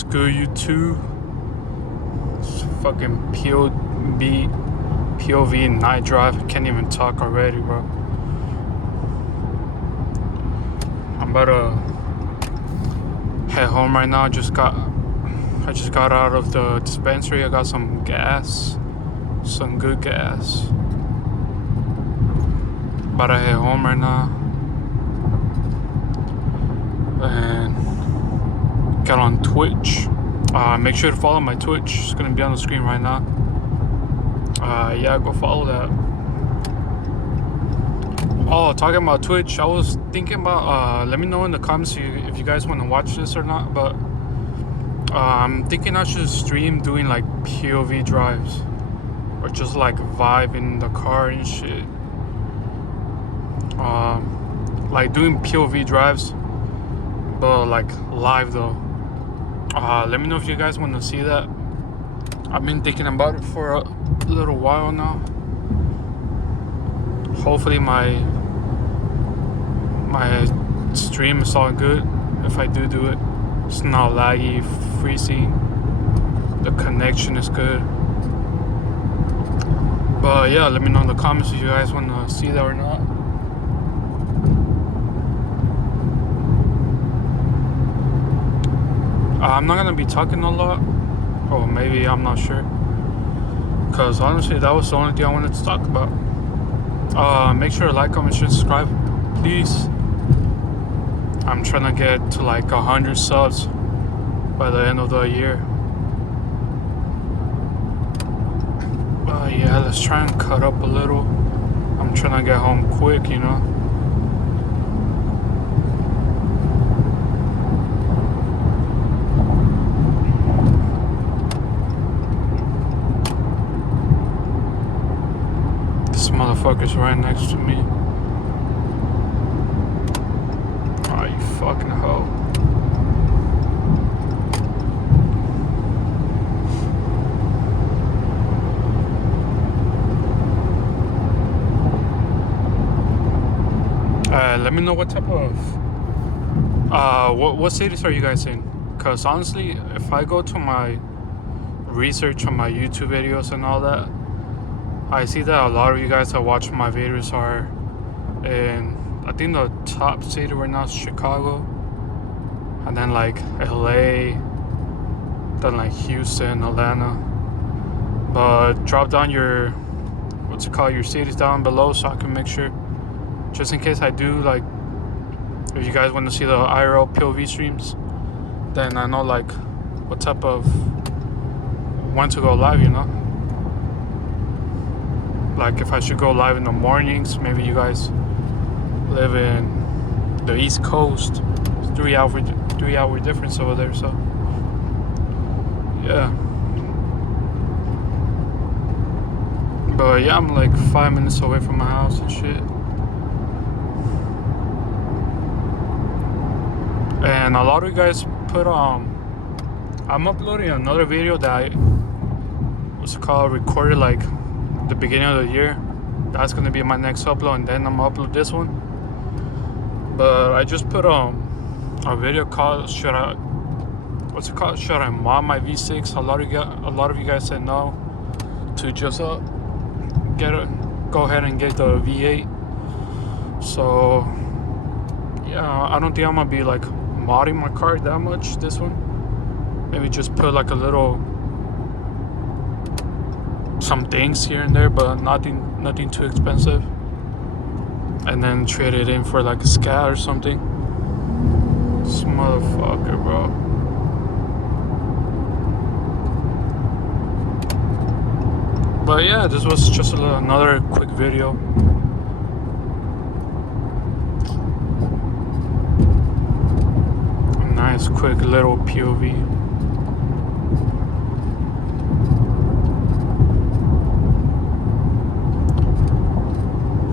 What's good, YouTube? It's fucking POV night drive. I can't even talk already, bro. I'm about to head home right now. I just got out of the dispensary. I got some gas, some good gas. About to head home right now and get on Twitch. Make sure to follow my Twitch. It's gonna be on the screen right now. Yeah, go follow that. Oh, talking about Twitch, I was thinking about let me know in the comments if you guys want to watch this or not, but I'm thinking I should stream doing like POV drives or just like vibe in the car and shit. Like doing POV drives, but like live though. Let me know if you guys want to see that. I've been thinking about it for a little while now. Hopefully my stream is all good. If I do it, it's not laggy, freezing. The connection is good. But yeah, let me know in the comments if you guys want to see that or not. I'm not gonna be talking a lot, or maybe, I'm not sure, because honestly that was the only thing I wanted to talk about. Make sure to like, comment, share, subscribe, please. I'm trying to get to like 100 subs by the end of the year. But yeah, let's try and cut up a little. I'm trying to get home quick, you know. Motherfucker's right next to me. Oh, you fucking hoe. Let me know what type of what cities are you guys in? Because honestly, if I go to my research on my YouTube videos and all that, I see that a lot of you guys that watch my videos are in, I think the top city right now is Chicago, and then like LA, then like Houston, Atlanta. But drop down your, your cities down below so I can make sure, just in case I do, like, if you guys want to see the IRL POV streams, then I know like what type of, when to go live, you know. Like if I should go live in the mornings, maybe you guys live in the East Coast. It's 3 hour difference over there, so yeah. But yeah, I'm like 5 minutes away from my house and shit. And a lot of you guys put I'm uploading another video that I recorded like the beginning of the year. That's gonna be my next upload, and then I'm gonna upload this one. But I just put a video called should I mod my V6? A lot of you guys said no to just go ahead and get the V8. So yeah, I don't think I'm gonna be like modding my car that much this one. Maybe just put like a little some things here and there, but nothing too expensive, and then trade it in for like a scat or something. This motherfucker, bro. But yeah, this was just another quick video. A nice quick little POV.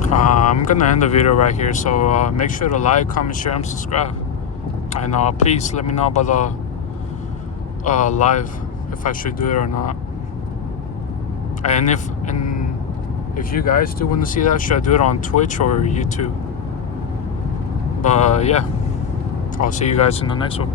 I'm gonna end the video right here, so make sure to like, comment, share, and subscribe. And please let me know about the live, if I should do it or not. And if you guys do want to see that, should I do it on Twitch or YouTube? But yeah, I'll see you guys in the next one.